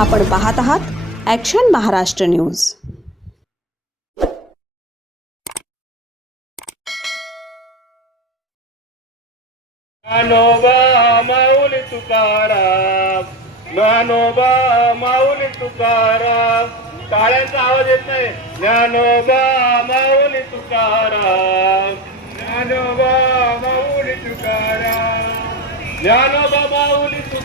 आपण पाहत आहात ॲक्शन महाराष्ट्र न्यूज ज्ञानोबा माऊली तुकाराम ज्ञानोबा माऊली तुकाराम. टाळ्यांचा आवाज येत नाही. ज्ञानोबा माऊली तुकाराम ज्ञानोबा माऊली तुकाराम. ज्ञानोबा माऊली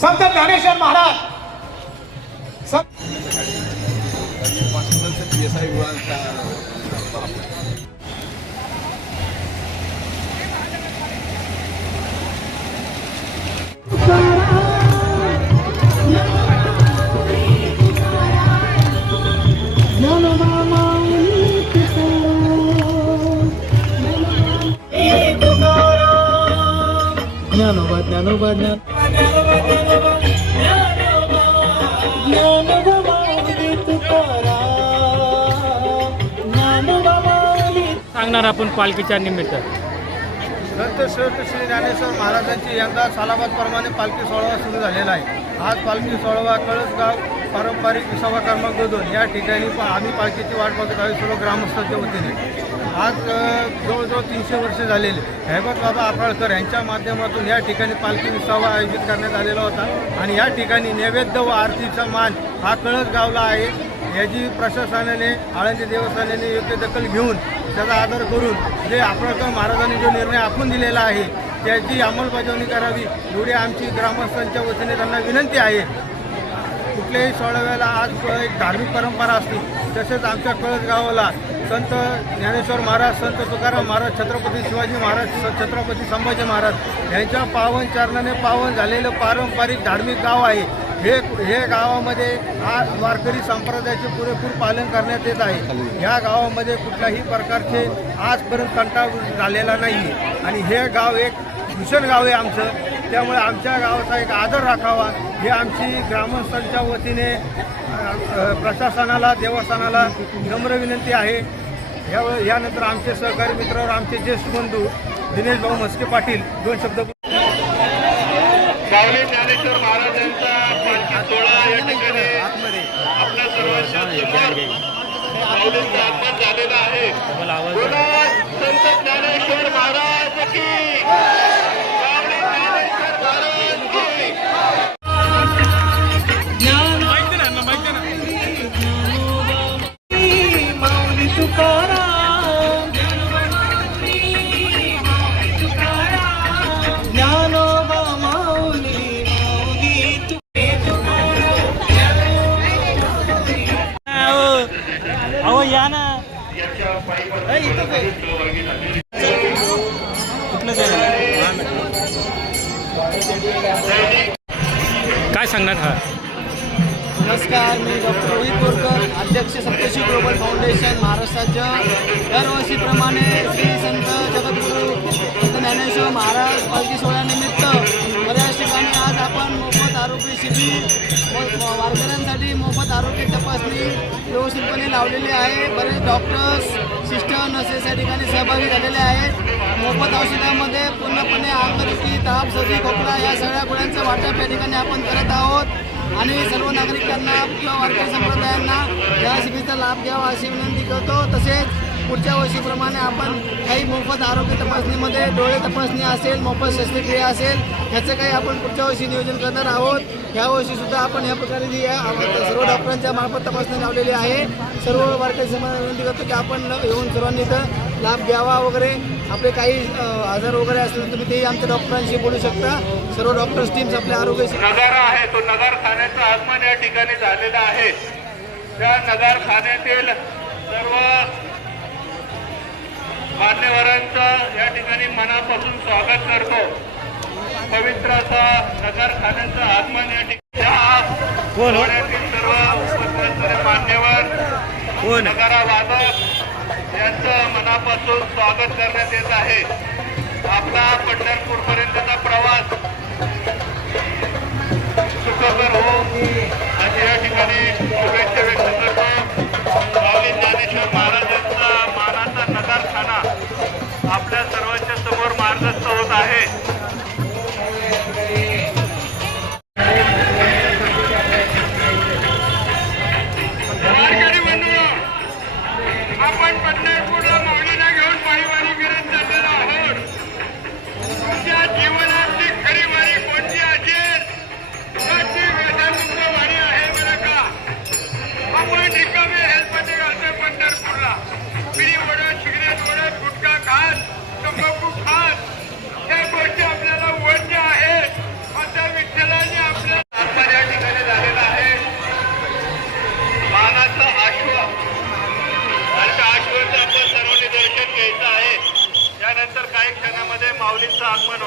संत ज्ञानेश्वर महाराज! संत ज्ञानोबा ज्ञान सांगणार आपण पालखीच्या निमित्त. संत श्रेष्ठ श्री ज्ञानेश्वर महाराजांची यंदा सालाबादप्रमाणे पालखी सोहळा सुरू झालेला आहे. आज पालखी सोहळा कळसगाव पारंपरिक विसावा क्रमांक या ठिकाणी आम्ही पालखीची वाट बघत आहोत. सर्व ग्रामस्थांच्या वतीने. आज जवळजवळ तीनशे वर्ष झालेले. हैबत बाबा आपळकर यांच्या माध्यमातून या ठिकाणी पालखी विसावा आयोजित करण्यात आलेला होता. आणि या ठिकाणी नैवेद्य व आरतीचा मान हा कळसगावला आहे. याची प्रशासनाने आळंदी देवस्थानाने योग्य दखल घेऊन त्याचा आदर करून जे आपळकर महाराजांनी जो निर्णय आखून दिलेला आहे त्याची अंमलबजावणी करावी एवढी आमची ग्रामस्थांच्या वतीने त्यांना विनंती आहे. कुठल्याही सोळाव्याला आज एक धार्मिक परंपरा असते तसेच आमच्या कळस गावाला संत ज्ञानेश्वर महाराज संत तुकाराम महाराज छत्रपती शिवाजी महाराज छत्रपती संभाजी महाराज यांच्या पावन चरणाने पावन झालेलं पारंपरिक धार्मिक गाव आहे. हे हे गावामध्ये आज वारकरी संप्रदायाचे पुरेपूर पालन करण्यात येत आहे. या गावामध्ये कुठल्याही प्रकारचे आजपर्यंत कंटाळ झालेला नाही आणि हे गाव एक भूषण गाव आहे आमचं. त्यामुळे आमच्या गावाचा एक आदर राखावा. ही आमची ग्रामस्थांच्या वतीने प्रशासनाला देवस्थानाला नम्र विनंती आहे. या यानंतर आमचे सहकारी मित्र आमचे ज्येष्ठ बंधू दिनेश भाऊ म्हस्के पाटील दोन शब्द सावली ज्ञानेश्वर महाराजांचा आपल्या सर्वांच्या आगमन झालेलं आहे. संत ज्ञानेश्वर महाराज की तुकाराम ज्ञानोबा माऊली माऊली अहो या ना कुठलं काय सांगणार हा? नमस्कार मी डॉक्टर रोहित बोरकर अध्यक्ष सप्तशी ग्लोबल फाउंडेशन महाराष्ट्राच्या दरवर्षीप्रमाणे श्री संत जगद्गुरू संत ज्ञानेश्वर महाराज पालखी सोहळ्यानिमित्त बऱ्याच ठिकाणी आज आपण मोफत आरोग्य शिबिर वारकऱ्यांसाठी मोफत आरोग्य तपासणी व्यवस्थितपणे लावलेली आहे. बरेच डॉक्टर्स सिस्टर नर्सेस या ठिकाणी सहभागी झालेले आहेत. मोफत औषधामध्ये पूर्णपणे अंगदुखी ताप सर्दी खोकला या सगळ्या गोळ्यांचं वाटप या ठिकाणी आपण करत आहोत. आणि सर्व नागरिकांना किंवा वारकरी संप्रदायांना या शिबिराचा लाभ घ्यावा अशी विनंती करतो. तसेच पुढच्या वर्षीप्रमाणे आपण काही मोफत आरोग्य तपासणीमध्ये डोळे तपासणी असेल मोफत शस्त्रक्रिया असेल ह्याचं काही आपण पुढच्या वर्षी नियोजन करणार आहोत. ह्या वर्षीसुद्धा आपण या प्रकारे जी सर्व डॉक्टरांच्या मार्फत तपासणी लावलेली आहे. सर्व वारकरी समाजाला विनंती करतो की आपण येऊन सर्वांनी इथं लाभ घ्यावा वगैरे आपले काही आजार वगैरे असतील तर तुम्ही तेही आमच्या डॉक्टरांशी बोलू शकता. सर्व डॉक्टर्स टीम्स आपल्या आरोग्य नगारा आहे तो नगारखान्याचं आगमन या ठिकाणी झालेलं आहे. त्या नगारखान्यातील सर्व मान्यवरांचं या ठिकाणी मनापासून स्वागत करतो. पवित्र असा नगरखान्याचं आगमन या ठिकाणी सर्व मान्यवर वादक यांचं मनापासून स्वागत करण्यात येत आहे. आपला पंढरपूर पर्यंतचा प्रवास सुखकर हो अशी या ठिकाणी शुभेच्छा व्यक्त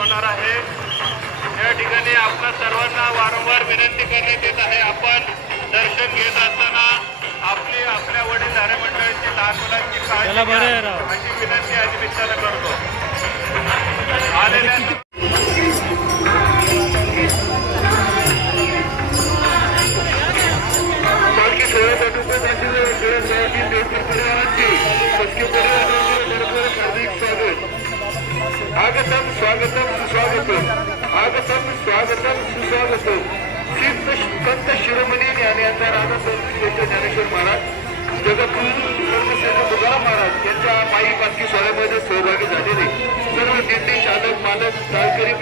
होणार आहे. या ठिकाणी आपल्या सर्वांना वारंवार विनंती करण्यात येत आहे. आपण दर्शन घेत असताना आपली आपल्या वडील धारे मंडळीची लहान मुलांची काळजी. अशी विनंती या निमित्तानं करतो. आलेल्या जगद्गुरु सर्वश्रेष्ठ तुकाराम महाराज यांच्या पायी पालखी सोहळ्यामध्ये सहभागी झालेले सर्व दिंडी चालक मालक पालकरी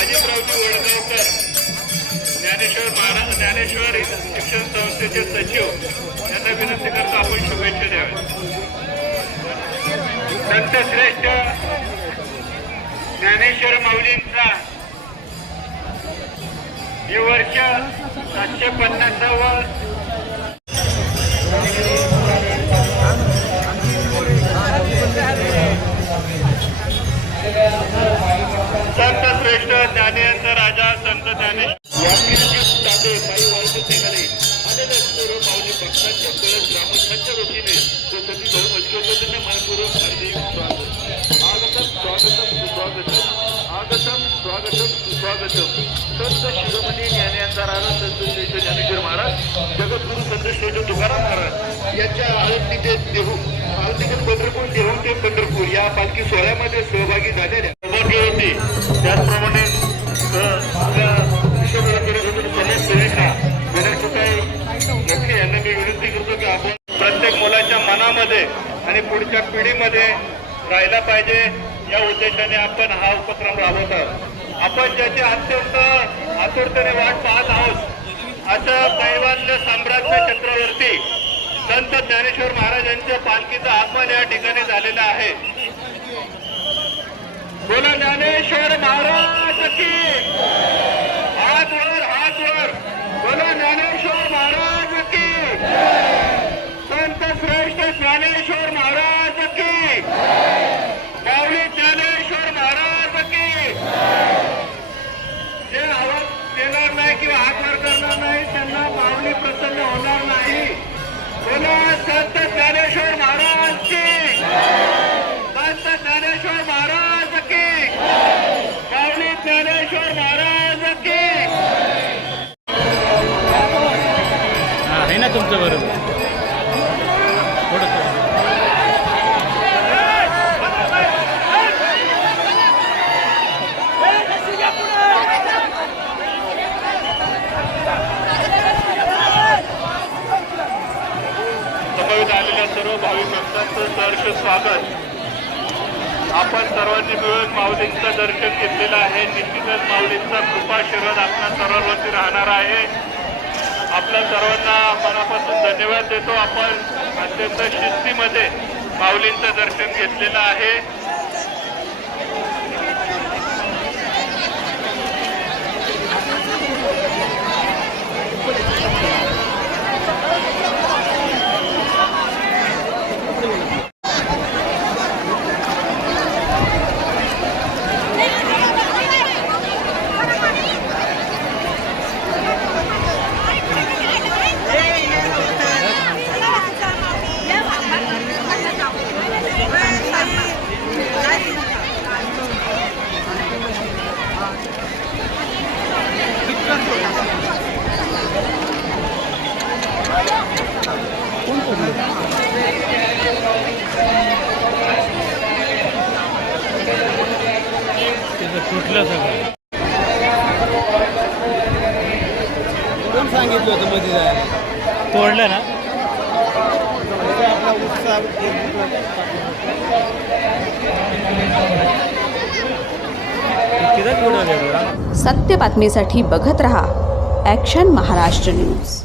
अजितरावजी वडगावकर ज्ञानेश्वर महाराज ज्ञानेश्वर शिक्षण संस्थेचे सचिव यांना विनंती करता आपण शुभेच्छा द्याव्या संतश्रेष्ठ ज्ञानेश्वर माऊली हे वर्ष सातशे पन्नासावं संत श्रेष्ठ ज्ञानेंद्र राजा संत ज्ञानेश्वर. साधे काही वाळू माऊली भक्तांच्या कळस ग्रामस्थांच्या वतीने तो सती मनपूर्वक स्वागतम. संत शिरोमणी ज्ञानेंद्र संत श्रेष्ठ ज्ञानेश्वर महाराज जगद्गुरु संत श्रेष्ठ तुकाराम महाराज यांच्या आळंदीचे देहू आळंदीचे पंढरपूर देहू ते पंढरपूर या पालखी सोहळ्यामध्ये सहभागी झालेल्या सौभाग्य होते. त्याचप्रमाणे आपल्या नक्की यांना मी विनंती करतो की आपण प्रत्येक मुलाच्या मनामध्ये आणि पुढच्या पिढीमध्ये राहिला पाहिजे. या उद्देशाने आपण हा उपक्रम राबवत आहोत. आपण ज्याची अत्यंत आतुरतेने वाट पाहत आहोत असं पैवान्य साम्राज्य चक्रवर्ती संत ज्ञानेश्वर महाराजांच्या पालखीचं आगमन या ठिकाणी झालेलं आहे. बोला ज्ञानेश्वर महाराज. संत ज्ञानेश्वर महाराज की संत ज्ञानेश्वर महाराज की. माऊली ज्ञानेश्वर महाराज की. आहे ना तुमचं बरोबर थोडं थोडं. समवेत आलेल्या सर्व भाविक भक्तांचं सहर्ष स्वागत आपण सर्वांनी मिळून माऊलींचं दर्शन घेतलेलं आहे. निश्चितच माऊलींचा कृपाशीर्वाद आपल्या सर्वांवरती राहणार आहे. आपल्या सर्वांना मनापासून धन्यवाद देतो. आपण अत्यंत शिस्तीमध्ये माऊलींचं दर्शन घेतलेलं आहे. सांगितलं होतं मध्ये जायला. तोडलं ना? आपला उत्साह सत्य बातमीसाठी बघत रहा ॲक्शन महाराष्ट्र न्यूज